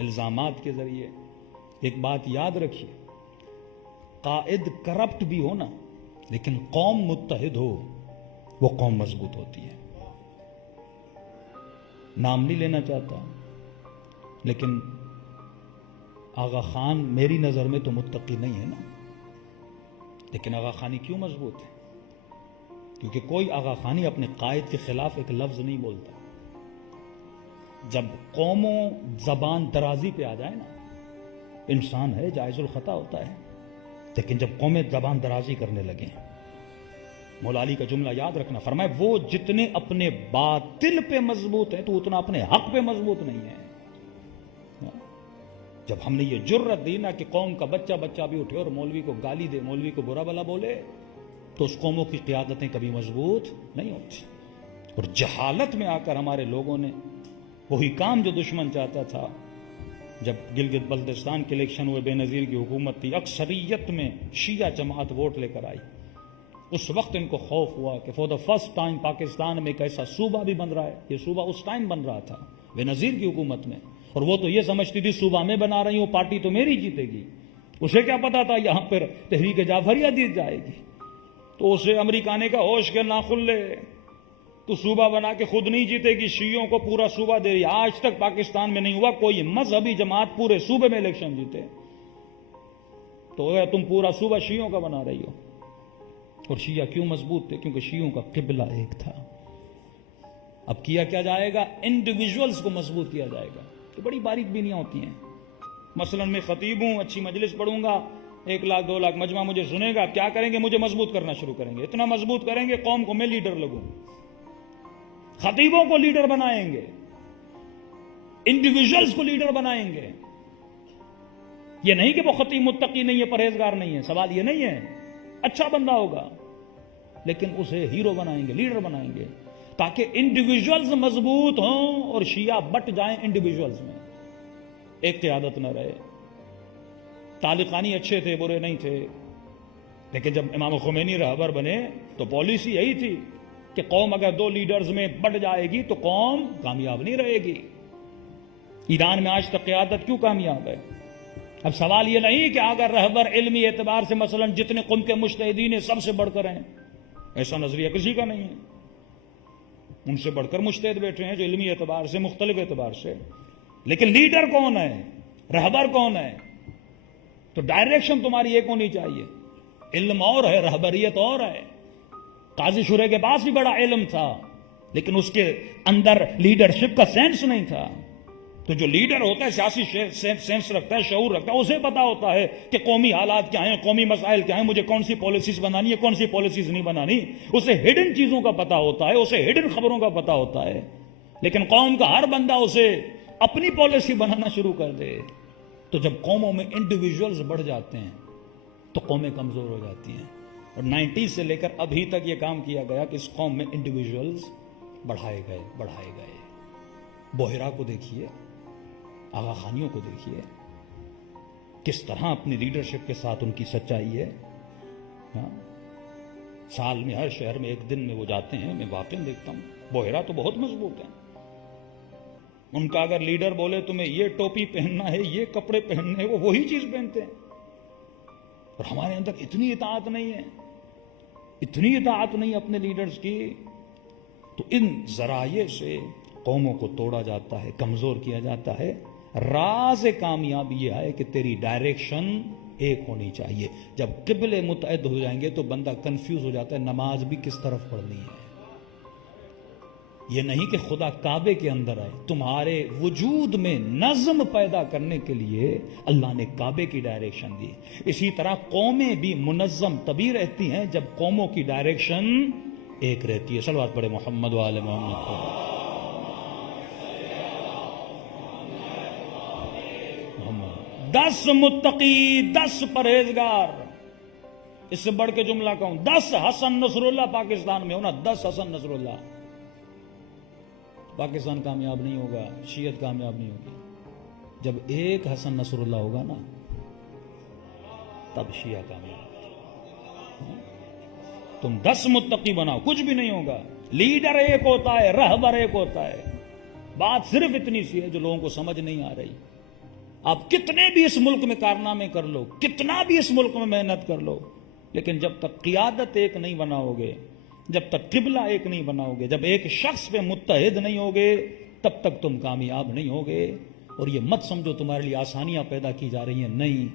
الزامات کے ذریعے. ایک بات یاد رکھیے، قائد کرپٹ بھی ہو نا، لیکن قوم متحد ہو، وہ قوم مضبوط ہوتی ہے. نام نہیں لینا چاہتا، لیکن آغا خان میری نظر میں تو متقی نہیں ہے نا. لیکن آغا خانی کیوں مضبوط ہے؟ کیونکہ کوئی آغا خانی اپنے قائد کے خلاف ایک لفظ نہیں بولتا. جب قوموں زبان درازی پہ آ جائے نا، انسان ہے جائز الخطا ہوتا ہے، لیکن جب قومیں زبان درازی کرنے لگے، مولا علی کا جملہ یاد رکھنا، فرمائے وہ جتنے اپنے باطل پہ مضبوط ہیں تو اتنا اپنے حق پہ مضبوط نہیں ہے. جب ہم نے یہ جرت دی نا کہ قوم کا بچہ بچہ بھی اٹھے اور مولوی کو گالی دے، مولوی کو برا بلا بولے، تو اس قوموں کی قیادتیں کبھی مضبوط نہیں ہوتی. اور جہالت میں آ کر ہمارے لوگوں نے وہی کام جو دشمن چاہتا تھا. جب گلگت بلتستان کے الیکشن ہوئے، بے نظیر کی حکومت تھی، اکثریت میں شیعہ جماعت ووٹ لے کر آئی. اس وقت ان کو خوف ہوا کہ for the first time Pakistan میں ایک ایسا صوبہ بھی بن رہا ہے. یہ صوبہ اس ٹائم بن رہا تھا بے نظیر کی حکومت میں، اور وہ تو یہ سمجھتی تھی صوبہ میں بنا رہی ہوں، پارٹی تو میری جیتے گی. اسے کیا پتا تھا یہاں پر تحریک جعفریہ جیت جائے گی. تو اسے امریکانے کا ہوش کے ناخن لے، تو صوبہ بنا کے خود نہیں جیتے گی، شیعوں کو پورا صوبہ دے رہی. آج تک پاکستان میں نہیں ہوا کوئی مذہبی جماعت پورے صوبے میں الیکشن جیتے. تو تم پورا صوبہ شیعوں کا بنا رہی ہو. اور شیعہ کیوں مضبوط تھے؟ کیونکہ شیعوں کا قبلہ ایک تھا. اب کیا جائے گا؟ انڈیویجولز کو مضبوط کیا جائے گا. تو بڑی باریک بینیاں ہوتی ہیں. مثلا میں خطیب ہوں، اچھی مجلس پڑھوں گا، 1 لاکھ 2 لاکھ مجمع مجھے سنے گا. کیا کریں گے؟ مجھے مضبوط کرنا شروع کریں گے. اتنا مضبوط کریں گے قوم کو میں لیڈر لگوں. خطیبوں کو لیڈر بنائیں گے، انڈیویجولز کو لیڈر بنائیں گے. یہ نہیں کہ وہ خطیب متقی نہیں ہے، پرہیزگار نہیں ہے، سوال یہ نہیں ہے. اچھا بندہ ہوگا، لیکن اسے ہیرو بنائیں گے، لیڈر بنائیں گے، تاکہ انڈیویجولز مضبوط ہوں اور شیعہ بٹ جائیں انڈیویجولز میں، ایک قیادت نہ رہے. طالقانی اچھے تھے، برے نہیں تھے، لیکن جب امام خمینی رہبر بنے تو پالیسی یہی تھی کہ قوم اگر 2 لیڈرز میں بٹ جائے گی تو قوم کامیاب نہیں رہے گی. ایران میں آج تک قیادت کیوں کامیاب ہے؟ اب سوال یہ نہیں کہ اگر رہبر علمی اعتبار سے مثلا جتنے قوم کے مجتہدین ہیں سب سے بڑھ کر ہیں، ایسا نظریہ کسی کا نہیں ہے. ان سے بڑھ کر مجتہد بیٹھے ہیں جو علمی اعتبار سے، مختلف اعتبار سے. لیکن لیڈر کون ہے؟ رہبر کون ہے؟ تو ڈائریکشن تمہاری ایک ہونی چاہیے. علم اور ہے، رہبریت اور ہے. قاضی شورے کے پاس بھی بڑا علم تھا، لیکن اس کے اندر لیڈرشپ کا سینس نہیں تھا. تو جو لیڈر ہوتا ہے سیاسی سینس رکھتا ہے، شعور رکھتا ہے، اسے پتا ہوتا ہے کہ قومی حالات کیا ہیں، قومی مسائل کیا ہیں، مجھے کون سی پالیسیز بنانی ہے، کون سی پالیسیز نہیں بنانی. اسے ہڈن چیزوں کا پتا ہوتا ہے، اسے ہڈن خبروں کا پتا ہوتا ہے. لیکن قوم کا ہر بندہ اسے اپنی پالیسی بنانا شروع کر دے. تو جب قوموں میں انڈیویجولز بڑھ جاتے ہیں تو قومیں کمزور ہو جاتی ہیں. اور 90 سے لے کر ابھی تک یہ کام کیا گیا کہ اس قوم میں انڈیویجولز بڑھائے گئے. بحیرہ کو دیکھیے، آغا خانیوں کو دیکھیے، کس طرح اپنی لیڈرشپ کے ساتھ ان کی سچائی ہے. سال میں ہر شہر میں ایک دن میں وہ جاتے ہیں، میں واقعی دیکھتا ہوں. بحیرہ تو بہت مضبوط ہیں. ان کا اگر لیڈر بولے تمہیں یہ ٹوپی پہننا ہے، یہ کپڑے پہننے ہیں، وہ وہی چیز پہنتے ہیں. اور ہمارے اندر اتنی اطاعت نہیں اپنے لیڈرز کی. تو ان ذرائع سے قوموں کو توڑا جاتا ہے، کمزور کیا جاتا ہے. راز کامیابی یہ ہے کہ تیری ڈائریکشن ایک ہونی چاہیے. جب قبلے متعدد ہو جائیں گے تو بندہ کنفیوز ہو جاتا ہے، نماز بھی کس طرف پڑھنی ہے. یہ نہیں کہ خدا کعبے کے اندر آئے. تمہارے وجود میں نظم پیدا کرنے کے لیے اللہ نے کعبے کی ڈائریکشن دی. اسی طرح قومیں بھی منظم تبھی رہتی ہیں جب قوموں کی ڈائریکشن ایک رہتی ہے. صلوات پڑھے محمد و آل محمد کو. 10 متقی، 10 پرہیزگار، اس سے بڑھ کے جملہ کہوں 10 حسن نصر اللہ پاکستان میں ہونا. 10 حسن نصر اللہ. پاکستان کامیاب نہیں ہوگا، شیعت کامیاب نہیں ہوگی. جب ایک حسن نصر اللہ ہوگا نا تب شیعہ کامیاب ہوگا. تم 10 متقی بناؤ، کچھ بھی نہیں ہوگا. لیڈر ایک ہوتا ہے، رہبر ایک ہوتا ہے. بات صرف اتنی سی ہے جو لوگوں کو سمجھ نہیں آ رہی. آپ کتنے بھی اس ملک میں کارنامے کر لو، کتنا بھی اس ملک میں محنت کر لو، لیکن جب تک قیادت ایک نہیں بناؤ گے، جب تک قبلہ ایک نہیں بناؤ گے، جب ایک شخص پہ متحد نہیں ہوگے، تب تک تم کامیاب نہیں ہوگے۔ اور یہ مت سمجھو تمہارے لیے آسانیاں پیدا کی جا رہی ہیں، نہیں،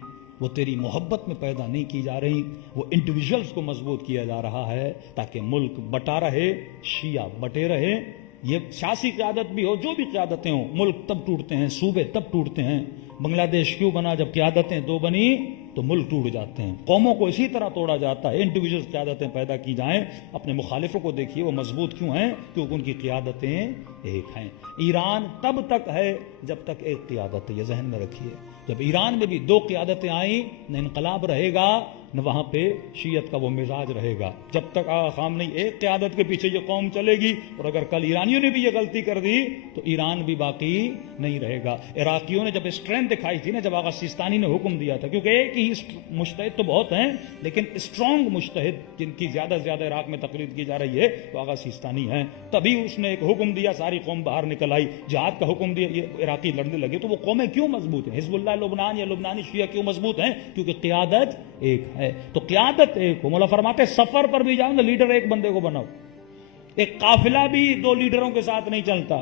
وہ تیری محبت میں پیدا نہیں کی جا رہی، وہ انڈیویجولز کو مضبوط کیا جا رہا ہے تاکہ ملک بٹا رہے، شیعہ بٹے رہے۔ یہ سیاسی قیادت بھی ہو، جو بھی قیادتیں ہوں، ملک تب ٹوٹتے ہیں، صوبے تب ٹوٹتے ہیں۔ بنگلہ دیش کیوں بنا؟ جب قیادتیں دو بنی تو ملک ٹوٹ جاتے ہیں۔ قوموں کو اسی طرح توڑا جاتا ہے، انڈیویجول قیادتیں پیدا کی جائیں۔ اپنے مخالفوں کو دیکھیے، وہ مضبوط کیوں ہیں؟ کیونکہ ان کی قیادتیں ایک ہیں۔ ایران تب تک ہے جب تک ایک قیادت ہے، یہ ذہن میں رکھیے۔ جب ایران میں بھی دو قیادتیں آئیں، نہ انقلاب رہے گا، نہ وہاں پہ شیعت کا وہ مزاج رہے گا۔ جب تک آقا خامنئی ایک قیادت کے پیچھے یہ قوم چلے گی، اور اگر کل ایرانیوں نے بھی یہ غلطی کر دی تو ایران بھی باقی نہیں رہے گا۔ عراقیوں نے جب اسٹرینتھ دکھائی تھی نا، جب آقا سیستانی نے حکم دیا تھا، کیونکہ ایک ہی مجتہد تو بہت ہیں، لیکن اسٹرانگ مجتہد جن کی زیادہ سے زیادہ عراق میں تقلید کی جا رہی ہے وہ آقا سیستانی ہیں۔ تبھی اس نے ایک حکم دیا، ساری قوم باہر نکل آئی، جہاد کا حکم دیا، یہ عراقی لڑنے لگے۔ تو وہ قومیں کیوں مضبوط ہیں؟ حزب اللہ لبنان یا لبنانی شیعہ کیوں مضبوط ہیں؟ کیونکہ قیادت ایک ہے۔ تو قیادت ایک ہو، مولا فرماتے ہیں سفر پر بھی جاؤ نا، لیڈر ایک بندے کو بناؤ۔ ایک قافلہ بھی دو لیڈروں کے ساتھ نہیں چلتا،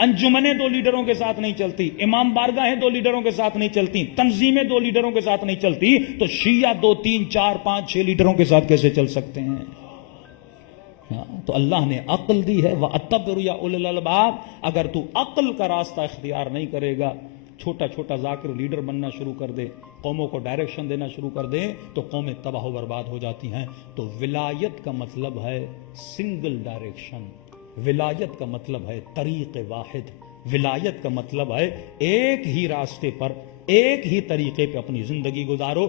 انجمنیں دو لیڈروں کے ساتھ نہیں چلتی، امام بارگاہیں دو لیڈروں کے ساتھ نہیں چلتی، تنظیمیں دو لیڈروں کے ساتھ نہیں چلتی، تو شیعہ 2 3 4 5 6 لیڈروں کے ساتھ کیسے چل سکتے ہیں؟ تو اللہ نے عقل دی ہے، وَأَتَّبِرُ يَا أُولِي الْأَلْبَابِ۔ اگر تو عقل کا راستہ اختیار نہیں کرے گا، چھوٹا چھوٹا ذاکر لیڈر بننا شروع کر دے، قوموں کو ڈائریکشن دینا شروع کر دیں، تو قومیں تباہ و برباد ہو جاتی ہیں۔ تو ولایت کا مطلب ہے سنگل ڈائریکشن، ولایت کا مطلب ہے طریق واحد، ولایت کا مطلب ہے ایک ہی راستے پر، ایک ہی طریقے پہ اپنی زندگی گزارو۔